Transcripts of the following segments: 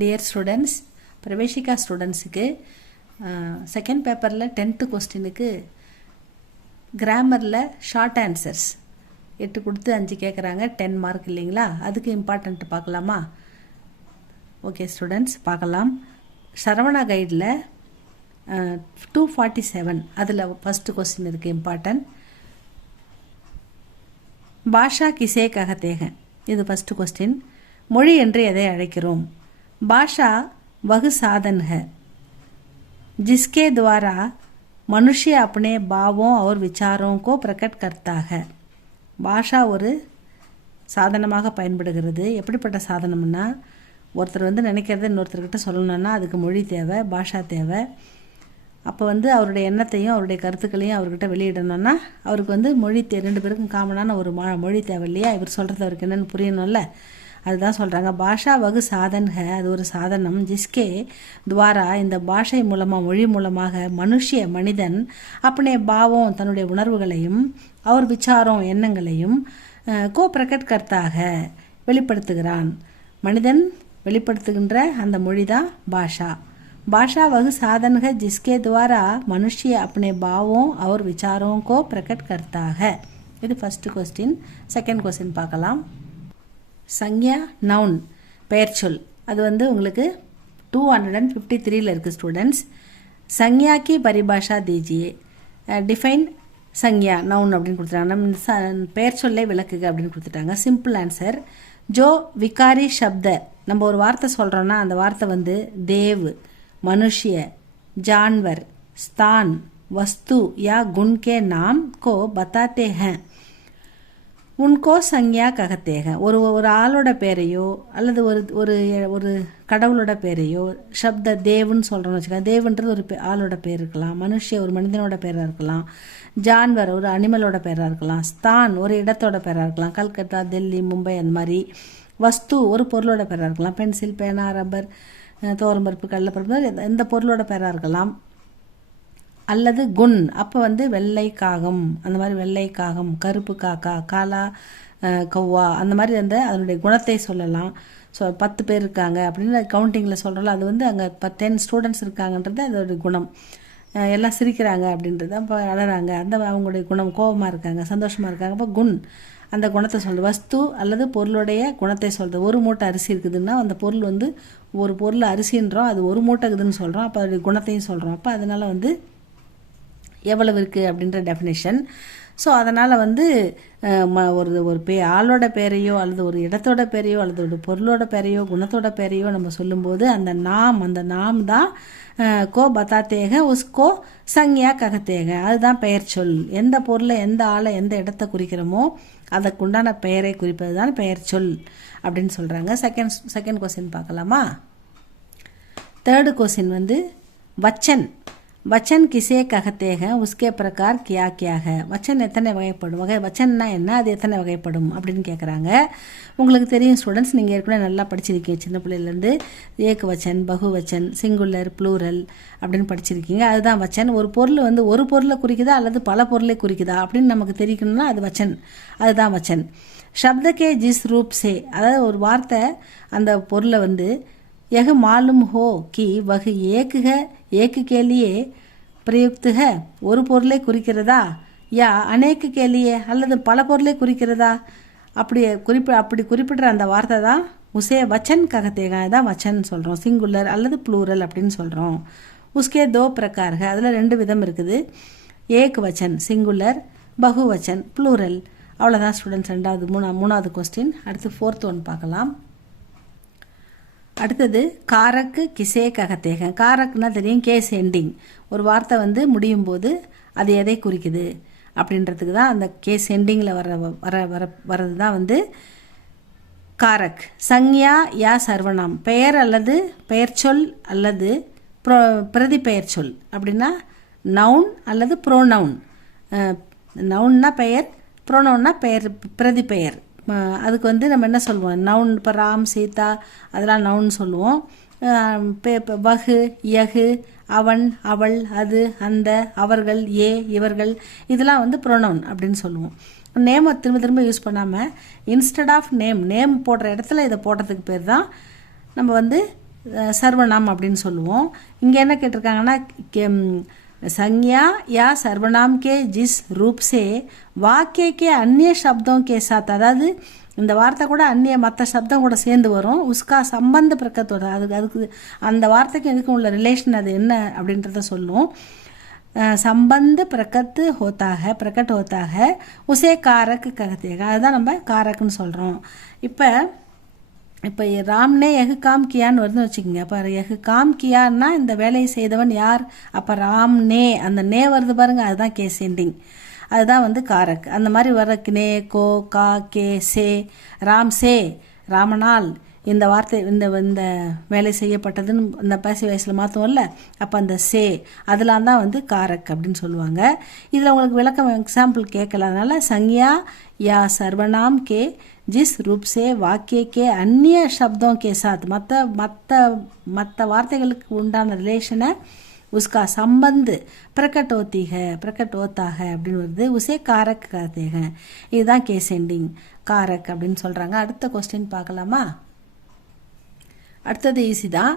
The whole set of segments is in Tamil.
டியர் ஸ்டூடெண்ட்ஸ், பிரவேசிகா ஸ்டூடெண்ட்ஸுக்கு செகண்ட் பேப்பரில் 10th கொஸ்டினுக்கு கிராமரில் ஷார்ட் ஆன்சர்ஸ் 8 கொடுத்து 5 கேட்குறாங்க. 10 மார்க் இல்லைங்களா? அதுக்கு இம்பார்ட்டன்ட் பார்க்கலாமா? ஓகே ஸ்டூடெண்ட்ஸ், பார்க்கலாம். சரவணா கைடில் 247 அதில் ஃபஸ்ட்டு கொஸ்டின் இருக்குது இம்பார்ட்டன்ட். பாஷா கிசே கஹத்தே ஹை, இது ஃபஸ்ட்டு கொஸ்டின். மொழி என்று எதை அழைக்கிறோம்? பாஷா वह साधन है जिसके द्वारा मनुष्य अपने भावों और विचारों को प्रकट करता है. பாஷா ஒரு சாதனமாக பயன்படுகிறது. எப்படிப்பட்ட சாதனம்னா, ஒருத்தர் நினைக்கிறத இன்னொருத்தர்கிட்ட சொல்லணும்னா அதுக்கு மொழி தேவை, பாஷா தேவை. அப்போ அவருடைய எண்ணத்தையும் அவருடைய கருத்துக்களையும் அவர்கிட்ட வெளியிடணும்னா அவருக்கு மொழி 2 பேருக்கும் காமனான ஒரு மொழி தேவை இல்லையா? இவர் சொல்கிறது அவருக்கு என்னென்னு புரியணும்ல, அதுதான் சொல்கிறாங்க. பாஷா வகு சாதன் ஹை, அது ஒரு சாதனம். ஜிஸ்கே துவாரா, இந்த பாஷை மூலமாக மொழி மூலமாக மனிதன் அப்பனே பாவம் தன்னுடைய உணர்வுகளையும் அவர் விசாரம் எண்ணங்களையும் கோ பிரகட் கர்த்தாக வெளிப்படுத்துகிறான். மனிதன் வெளிப்படுத்துகின்ற அந்த மொழி தான் பாஷா. பாஷா வகு சாதன் ஹை ஜிஸ்கே துவாரா மனுஷ்ய अपने भावों और विचारों को प्रकट करता है. இது ஃபர்ஸ்ட் கொஸ்டின். செகண்ட் கொஸ்டின் பார்க்கலாம். சங்யா நவுன் பெயர் சொல், அது உங்களுக்கு 253 இருக்குது ஸ்டூடெண்ட்ஸ். சங்யா கி பரிபாஷா தீஜியே, டிஃபைன் சங்யா நவுன் அப்படின்னு கொடுத்துட்டாங்க. பெயர் சொல்லை விளக்குக அப்படின்னு கொடுத்துட்டாங்க. Simple answer. ஜோ விகாரி சப்த, நம்ம ஒரு வார்த்தை சொல்கிறோன்னா அந்த வார்த்தை தேவ், மனுஷ்ய, जानवर, स्थान, वस्तु या गुण के नाम को बताते हैं. உன்கோ சங்யா ககத்தேக, ஒரு ஆளோட பேரையோ அல்லது ஒரு ஒரு கடவுளோட பேரையோ, சப்த தேவுன்னு சொல்கிறோன்னு வச்சுக்கோங்க. தேவுன்றது ஒரு ஆளோட பேர் இருக்கலாம், மனுஷ ஒரு மனிதனோட பேராக இருக்கலாம், ஜான்வர் ஒரு அனிமலோட பேராக இருக்கலாம், ஸ்தான் ஒரு இடத்தோட பேராக இருக்கலாம், கல்கத்தா, டெல்லி, மும்பை அந்த மாதிரி. வஸ்து ஒரு பொருளோட பேராக இருக்கலாம், பென்சில், பேனா, ரப்பர், தோரம்பருப்பு, கடலைப்பருப்பு, எந்த பொருளோட பேராக இருக்கலாம். அல்லது குண், அப்போ வெள்ளை காகம், அந்த மாதிரி வெள்ளை காகம், கருப்பு காக்கா, காலா கௌவா, அந்த மாதிரி அதனுடைய குணத்தை சொல்லலாம். ஸோ 10 பேர் இருக்காங்க அப்படின்னு கவுண்டிங்கில் சொல்கிறோம்ல, அது அங்கே 10 ஸ்டூடெண்ட்ஸ் இருக்காங்கன்றது அதோடைய குணம். எல்லாம் சிரிக்கிறாங்க அப்படின்றது, அப்போ அழறாங்க, அந்த அவங்களுடைய குணம். கோபமாக இருக்காங்க, சந்தோஷமாக இருக்காங்க, அப்போ குண் அந்த குணத்தை சொல்கிறது. வஸ்து அல்லது பொருளுடைய குணத்தை சொல்கிறது. ஒரு மூட்டை அரிசி இருக்குதுன்னா அந்த பொருள் ஒரு பொருள் அரிசின்றோம், அது ஒரு மூட்டை இருக்குதுன்னு சொல்கிறோம், அப்போ அதோடைய குணத்தையும் சொல்கிறோம். அப்போ அதனால் எவ்வளவு இருக்குது அப்படின்ற டெஃபினேஷன். ஸோ அதனால் ஒரு ஆளோட பேரையோ அல்லது ஒரு இடத்தோட பேரையோ அல்லது ஒரு பொருளோட பேரையோ குணத்தோட பேரையோ நம்ம சொல்லும்போது அந்த நாம் தான் கோ பத்தாத்தேக உஸ்கோ சங்யா ககத்தேக, அதுதான் பெயர் சொல். எந்த பொருளை, எந்த ஆளை, எந்த இடத்தை குறிக்கிறோமோ அதற்குண்டான பெயரை குறிப்பது தான் பெயர் சொல் அப்படின்னு சொல்கிறாங்க. செகண்ட் கொஸ்டின் பார்க்கலாமா? தேர்டு கொஸ்டின் வச்சன். வச்சன் கிசே கஹத்தே ஹை, உஸ்கே பிரகார் கியா கியா ஹை. வச்சன் எத்தனை வகைப்படும்? வச்சன்னா என்ன, அது எத்தனை வகைப்படும் அப்படின்னு கேட்குறாங்க. உங்களுக்கு தெரியும் ஸ்டூடெண்ட்ஸ், நீங்கள் ஏற்கனவே நல்லா படிச்சிருக்கீங்க சின்ன பிள்ளையிலேருந்து. ஏக் வச்சன், பகு வச்சன், சிங்குலர், ப்ளூரல் அப்படின்னு படிச்சிருக்கீங்க. அதுதான் வச்சன். ஒரு பொருள் ஒரு பொருளை குறிக்குதா அல்லது பல பொருளை குறிக்குதா அப்படின்னு நமக்கு தெரிவிக்கணும்னா அது வச்சன், அதுதான் வச்சன். ஷப்தக்கே ஜிஸ் ரூப் சே, அதாவது ஒரு வார்த்தை அந்த பொருளை यह मालूम हो कि वह एक के लिए प्रयुक्त है, ஒரு பொருளை குறிக்கிறதா, யா அநேக கேலியே அல்லது பல பொருளை குறிக்கிறதா, அப்படி குறிப்பிடுற அந்த வார்த்தை தான் உசே வச்சன் ககத்தேகா, தான் வச்சன் சொல்கிறோம். சிங்குலர் அல்லது ப்ளூரல் அப்படின்னு சொல்கிறோம். உஸ்கே தோ பிரகார் ஹை, அதில் 2 விதம் இருக்குது. ஏக் வச்சன் சிங்குலர், பகு வச்சன் ப்ளூரல். அவ்வளோதான் ஸ்டூடெண்ட்ஸ். மூணாவது கொஸ்டின். அடுத்து 4th ஒன் பார்க்கலாம். அடுத்தது காரக்கு கிசே ககத்தேக. காரக்குன்னா தெரியும், கேஸ் எண்டிங். ஒரு வார்த்தை முடியும் போது அது எதை குறிக்குது அப்படின்றதுக்கு தான் அந்த கேஸ் எண்டிங்கில் வர்றது தான் காரக். சங்யா யா சர்வநாம், பெயர் அல்லது பெயர் சொல் அல்லது பிரதி பெயர் சொல் அப்படின்னா நவுன் அல்லது ப்ரோனவுன். நவுன்னா பெயர், ப்ரோனவுன்னா பெயர், பிரதி பெயர். அதுக்கு நம்ம என்ன சொல்லுவோம்? நவுன். இப்போ ராம், சீதா அதெல்லாம் நவுன் சொல்லுவோம். வகு, யகு, அவன், அவள், அது, அந்த, அவர்கள், ஏ, இவர்கள், இதெல்லாம் ப்ரோனவுன் அப்படின்னு சொல்லுவோம். நேமை திரும்ப திரும்ப யூஸ் பண்ணாமல் இன்ஸ்டெட் ஆஃப் நேம் போடுற இடத்துல இதை போடுறதுக்கு பேர் தான் நம்ம சர்வநாம் அப்படின்னு சொல்லுவோம். இங்கே என்ன கேட்டிருக்காங்கன்னா संज्ञा या सर्वनाम के जिस रूप से वाक्य के अन्य शब्दों के साथ, அதாவது இந்த வார்த்தை கூட அந்நிய மற்ற சப்தம் கூட சேர்ந்து வரும். உஸ்கா சம்பந்த பிரக்கத்தோட அதுக்கு அந்த வார்த்தைக்கு எதுக்கும் உள்ள ரிலேஷன் அது என்ன அப்படின்றத சொல்லும். संबंध प्रकट होता है उसे कारक कहते हैं. அதுதான் நம்ம காரக்குன்னு சொல்கிறோம். இப்போ ராம்னே எகு காம் கியான்னு வருதுன்னு வச்சுக்கோங்க. அப்போ எகு காம் கியான்னா இந்த வேலையை செய்தவன் யார்? அப்போ ராம் நே, அந்த நே வருது பாருங்கள், அதுதான் கேஸ் எண்டிங், அதுதான் வந்து காரக். அந்த மாதிரி வர நே கோ கா கே சே, ராம் சே, ராமனால் இந்த வார்த்தை இந்த இந்த வேலை செய்யப்பட்டதுன்னு இந்த பேசி வயசில் மாற்றுவோம்ல, அப்போ அந்த சே அதெல்லாம் தான் வந்து காரக் அப்படின்னு சொல்லுவாங்க. இதில் உங்களுக்கு விளக்கம் எக்ஸாம்பிள் கேட்கல, அதனால் संज्ञा या सर्वनाम के जिस रूप से वाक्य के अन्य शब्दों के साथ மற்ற வார்த்தைகளுக்கு உண்டான ரிலேஷனை उसका संबंध प्रकट होता है அப்படின்னு வருது. उसे कारक कहते हैं. இதுதான் கேஸ் எண்டிங், காரக் அப்படின்னு சொல்கிறாங்க. அடுத்த கொஸ்டின் பார்க்கலாமா? அடுத்தது ஈஸி தான்.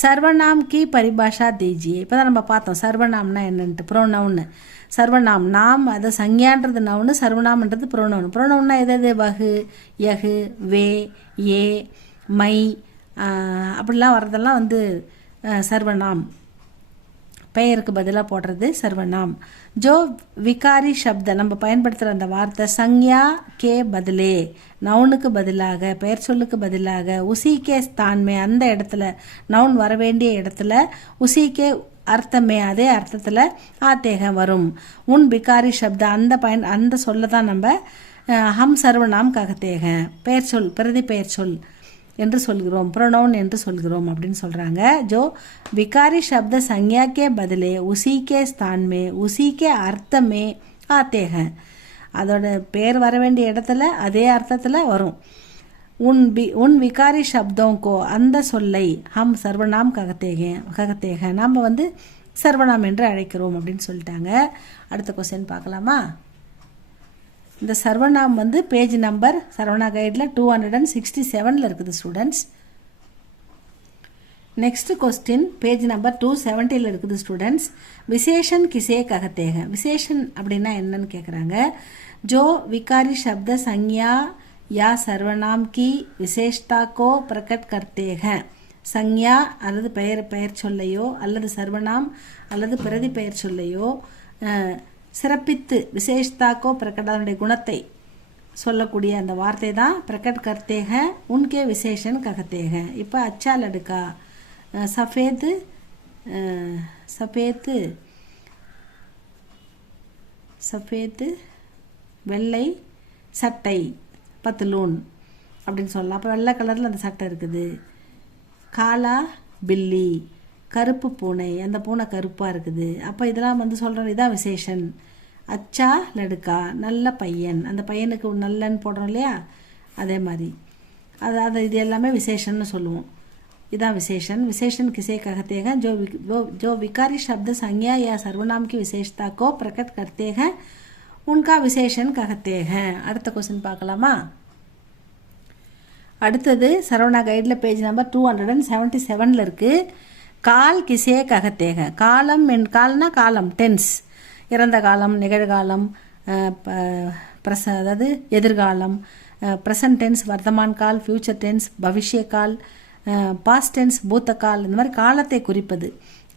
சர்வநாம் கி பரிபாஷா தீஜியே. இப்போ தான் நம்ம பார்த்தோம் சர்வநாம்னா என்னன்ட்டு. ப்ரோனவுன்னு சர்வநாம், நாம் அது சங்ஞான்றது நவுன்னு, சர்வநாம்ன்றது ப்ரோனவுன். ப்ரோனவுன்னா எது? வகு, யகு, வே, ஏ, மை அப்படிலாம் வர்றதெல்லாம் வந்து சர்வநாம், பெயருக்கு பதிலாக போடுறது சர்வநாம். ஜோ விகாரி சப்த நம்ம பயன்படுத்துகிற அந்த வார்த்தை சங்யா கே பதிலே, நவுனுக்கு பதிலாக, பெயர் சொல்லுக்கு பதிலாக, உசிக்கே ஸ்தான்மே, அந்த இடத்துல நவுன் வர வேண்டிய இடத்துல உசிக்கே அர்த்தமே, அதே அர்த்தத்தில் ஆத்தேக வரும். உன் விகாரி சப்த அந்த சொல்ல தான் நம்ம ஹம் சர்வநாம் ககத்தேக, பெயர் சொல், பிரதி பெயர் சொல் என்று சொல்கிறோம், ப்ரோனவுன் என்று சொல்கிறோம் அப்படின்னு சொல்கிறாங்க. ஜோ விகாரி சப்த சங்யாக்கே பதிலே உசிக்கே ஸ்தான்மே உசிக்கே அர்த்தமே ஆத்தேக, அதோட பேர் வர வேண்டிய இடத்துல அதே அர்த்தத்தில் வரும். உன் விகாரி சப்தோங்கோ, அந்த சொல்லை ஹம் சர்வநாம் ககத்தேக நாம் வந்து சர்வநாம் என்று அழைக்கிறோம் அப்படின்னு சொல்லிட்டாங்க. அடுத்த கொஸ்டின் பார்க்கலாமா? இந்த சர்வநாம் வந்து பேஜ் நம்பர் சரவணா கைடில் 267 இருக்குது students. Next question page number 270 இருக்குது ஸ்டூடெண்ட்ஸ். விசேஷன் கிசே ககத்தேக. விசேஷன் அப்படின்னா என்னன்னு கேட்குறாங்க. ஜோ விகாரி சப்த சங்யா या सर्वनाम की विशेषता को प्रकट करते हैं. संज्ञा அல்லது பெயர் சொல்லையோ அல்லது சர்வநாம் அல்லது பிரதி பெயர் சொல்லையோ சிறப்பித்து விசேஷத்தாக்கோ பிரகடனுடைய குணத்தை சொல்லக்கூடிய அந்த வார்த்தை தான் பிரகட் கர்த்தேக, உன்கே விசேஷன் ககத்தேக. இப்போ அச்சா லடுக்கா, சஃபேத்து வெள்ளை சட்டை, பத்துலூன் அப்படின்னு சொல்லலாம். அப்போ வெள்ளை கலரில் அந்த சட்டை இருக்குது. காலா பில்லி, கருப்பு பூனை, அந்த பூனை கருப்பாக இருக்குது. அப்போ இதெல்லாம் வந்து சொல்கிறோம், இதான் விசேஷன். அச்சா லடுக்கா, நல்ல பையன், அந்த பையனுக்கு நல்லன்னு போடுறோம் இல்லையா, அதே மாதிரி அது இது எல்லாமே விசேஷன்னு சொல்லுவோம். இதான் விசேஷன். விசேஷன் கிசே कहते हैं जो विकारी शब्द संज्ञा या सर्वनाम की विशेषता को प्रकट करते हैं उनका विशेषण कहते हैं. அடுத்த கொஸ்டின் பார்க்கலாமா? அடுத்தது சரவணா கைடில் பேஜ் நம்பர் 277 இருக்குது. கால் கிசே ககத்தேக. கால்னா காலம், டென்ஸ், இறந்த காலம், நிகழ்காலம், அதாவது எதிர்காலம், ப்ரெசன்ட் டென்ஸ், வர்த்தமான் கால், ஃபியூச்சர் டென்ஸ், பவிஷ்ய கால், பாஸ்ட் டென்ஸ், பூத்த கால், இந்த மாதிரி காலத்தை குறிப்பது.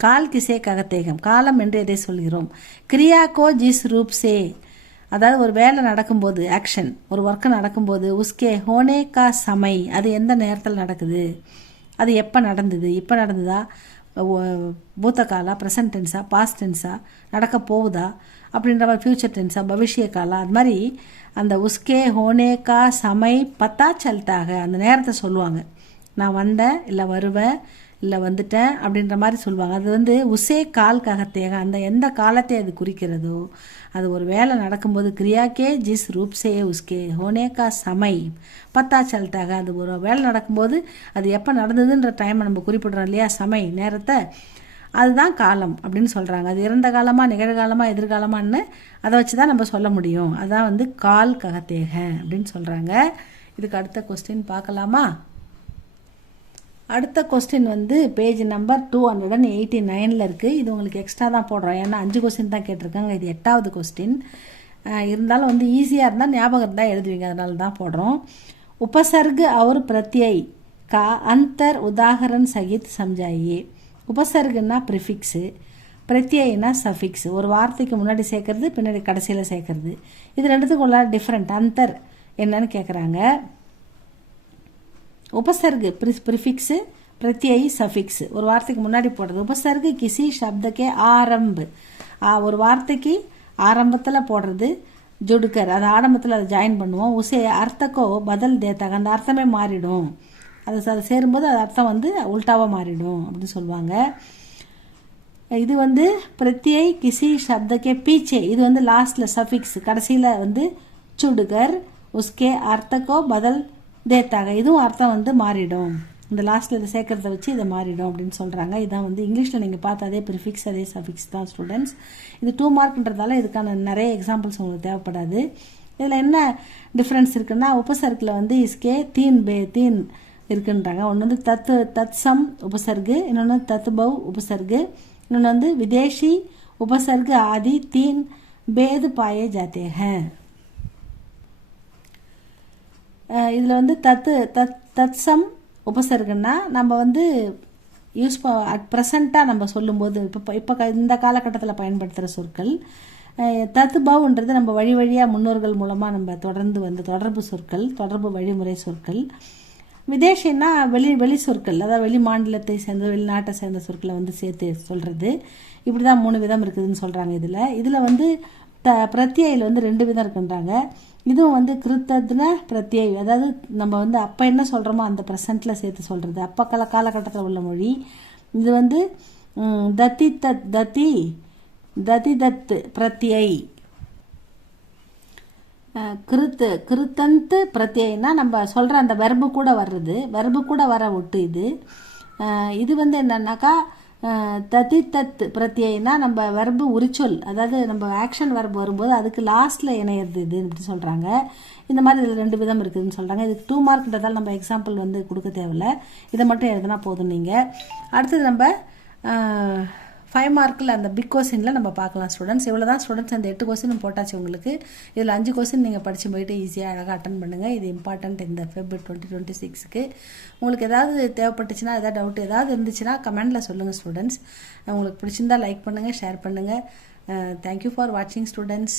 கால் கிசே ககத்தேகம், காலம் என்று எதை சொல்கிறோம். கிரியாக்கோ ஜிஸ் ரூப் சே, அதாவது ஒரு வேலை நடக்கும்போது, ஆக்ஷன், ஒரு ஒர்க்கு நடக்கும்போது, உஸ்கே ஹோனே கா சமை, அது எந்த நேரத்தில் நடக்குது, அது எப்போ நடந்தது, இப்போ நடந்ததா, பூத்த காலா, ப்ரெசன்ட் டென்ஸா, பாஸ்ட் டென்ஸா, நடக்க போகுதா அப்படின்ற மாதிரி, ஃபியூச்சர் டென்ஸா, பவிஷ்ய காலா, அது மாதிரி அந்த உஸ்கே ஹோனே கா சமை பத்தா சல்தாக, அந்த நேரத்தை சொல்லுவாங்க. நான் வந்தேன், இல்லை வருவேன், இல்லை வந்துட்டேன் அப்படின்ற மாதிரி சொல்லுவாங்க. அது வந்து உசே கால் ககத்தேக, அந்த எந்த காலத்தை அது குறிக்கிறதோ, அது ஒரு வேலை நடக்கும்போது கிரியாக்கே ஜிஸ் ரூப் சே உஸ்கே ஹோனே கா சமை பத்தா சல்தாக, அது ஒரு வேலை நடக்கும்போது அது எப்போ நடந்ததுன்ற டைமை நம்ம குறிப்பிடுறோம் இல்லையா, சமை, நேரத்தை, அதுதான் காலம் அப்படின்னு சொல்கிறாங்க. அது இறந்த காலமாக, நிகழ்காலமாக, எதிர்காலமான்னு அதை வச்சு தான் நம்ம சொல்ல முடியும். அதான் வந்து கால் ககத்தேக அப்படின்னு சொல்கிறாங்க. இதுக்கு அடுத்த கொஸ்டின் பார்க்கலாமா? அடுத்த கொஸ்டின் வந்து பேஜ் நம்பர் 289 இருக்குது. இது உங்களுக்கு எக்ஸ்ட்ரா தான் போடுறோம், ஏன்னா 5 கொஸ்டின் தான் கேட்டிருக்காங்க. இது 8வது கொஸ்டின். இருந்தாலும் வந்து ஈஸியாக இருந்தால் ஞாபகம் இருந்தால் எழுதுவீங்க, அதனால தான் போடுறோம். उपसर्ग और प्रत्यय का अंतर उदाहरण सहित समझाइए. उपसर्गना ப்ரிஃபிக்ஸு, பிரத்யயனா சஃபிக்ஸ். ஒரு வார்த்தைக்கு முன்னாடி சேர்க்கறது, பின்னாடி கடைசியில் சேர்க்கறது. இது ரெண்டுத்துக்கும் உள்ள டிஃப்ரெண்ட் அந்தர் என்னன்னு கேட்குறாங்க. उपसर्ग ப்ரிஃபிக்ஸு, பிரத்யயி சஃபிக்ஸ். ஒரு வார்த்தைக்கு முன்னாடி போடுறது. उपसर्ग किसी शब्द के आरंभ, ஒரு வார்த்தைக்கு ஆரம்பத்தில் போடுறது. ஜுடுக்கர், அது ஆரம்பத்தில் அதை ஜாயின் பண்ணுவோம். உசே அர்த்தக்கோ பதில் தேத்தாங்க, அந்த அர்த்தமே மாறிடும். அது சேரும்போது அது அர்த்தம் வந்து உல்டாவாக மாறிடும் அப்படின்னு சொல்லுவாங்க. இது வந்து பிரத்யை கிசி சப்தக்கே பீச்சே, இது வந்து லாஸ்ட்டில் சஃபிக்ஸ், கடைசியில் வந்து சுடுகர். உஸ்கே அர்த்தக்கோ பதில் தேத்தாங்க, இதுவும் அர்த்தம் வந்து மாறிடும். இந்த லாஸ்ட்டில் இதை சேர்க்கறத வச்சு இதை மாறிடும் அப்படின்னு சொல்கிறாங்க. இதான் வந்து இங்கிலீஷில் நீங்கள் பார்த்த அதே ப்ரிஃபிக்ஸ் அதே சஃபிக்ஸ் தான் ஸ்டூடெண்ட்ஸ். இது 2 மார்க்ன்றதால இதுக்கான நிறைய எக்ஸாம்பிள்ஸ் உங்களுக்கு தேவைப்படாது. இதில் என்ன டிஃப்ரென்ஸ் இருக்குன்னா, உபசர்க்கில் வந்து இஸ்கே தீன் இருக்குன்றாங்க. ஒன்று வந்து தத்சம் உபசர்கு, இன்னொன்று தத்பவ் உபசர்கு, இன்னொன்று வந்து விதேஷி உபசர்கு ஆதி தீன் பேது பாயே ஜாத்தே ஹேன். இதில் வந்து தத்சம் உபசர்கன்னா நம்ம வந்து யூஸ் அட் ப்ரெசண்ட்டாக நம்ம சொல்லும்போது இப்போ இந்த காலகட்டத்தில் பயன்படுத்துகிற சொற்கள். தத்துபவ்ன்றது நம்ம வழியாக முன்னோர்கள் மூலமாக நம்ம தொடர்ந்து வந்து தொடர்பு சொற்கள், தொடர்பு வழிமுறை சொற்கள். விதேஷின்னா வெளி சொற்கள், அதாவது வெளி மாநிலத்தை சேர்ந்த வெளிநாட்டை சேர்ந்த சொற்களை வந்து சேர்த்து சொல்கிறது. இப்படி தான் 3 விதம் இருக்குதுன்னு சொல்கிறாங்க. இதில் வந்து பிரத்யையில் வந்து 2 விதம் இருக்குன்றாங்க. இதுவும் வந்து கிருத்தத்ன பிரத்யை, அதாவது நம்ம வந்து அப்போ என்ன சொல்கிறோமோ அந்த ப்ரெசண்ட்டில் சேர்த்து சொல்கிறது, அப்போ காலகட்டத்தில் உள்ள மொழி. இது வந்து தத்து பிரத்யை. கிருத்தந்த் பிரத்யைனா நம்ம சொல்கிற அந்த வெர்பு கூட வர்றது, வெர்பு கூட வர ஒட்டு இது. இது வந்து என்னன்னாக்கா தத் பிரத்யைனா நம்ம வெர்பு உரிச்சொல், அதாவது நம்ம ஆக்ஷன் வெர்பு வரும்போது அதுக்கு லாஸ்ட்டில் இணையிறது இது இப்படி சொல்கிறாங்க. இந்த மாதிரி இதில் 2 விதம் இருக்குதுன்னு சொல்கிறாங்க. இதுக்கு 2 மார்க்ன்றதால் நம்ம எக்ஸாம்பிள் வந்து கொடுக்க தேவையில்லை, இதை மட்டும் எழுதுனா போதும். நீங்கள் அடுத்தது நம்ம 5 மார்க்கில் அந்த பிக் கொஸ்டினில் நம்ம பார்க்கலாம் ஸ்டூடெண்ட்ஸ். இவ்வளோ தான் ஸ்டூடெண்ட்ஸ், அந்த 8 கொஸ்டின் போட்டாச்சு உங்களுக்கு. இதில் 5 கொஸ்டின் நீங்கள் படித்து போயிட்டு ஈஸியாக அழகாக அட்டன் பண்ணுங்கள். இது இம்பார்ட்டண்ட் இந்த ஃபெப்ரவரி 2026க்கு. உங்களுக்கு ஏதாவது தேவைப்பட்டுச்சுன்னா, ஏதாவது டவுட் ஏதாவது இருந்துச்சுன்னா கமெண்டில் சொல்லுங்கள் ஸ்டூடெண்ட்ஸ். உங்களுக்கு பிடிச்சிருந்தா லைக் பண்ணுங்கள், ஷேர் பண்ணுங்கள். தேங்க்யூ ஃபார் வாட்சிங் ஸ்டூடெண்ட்ஸ்.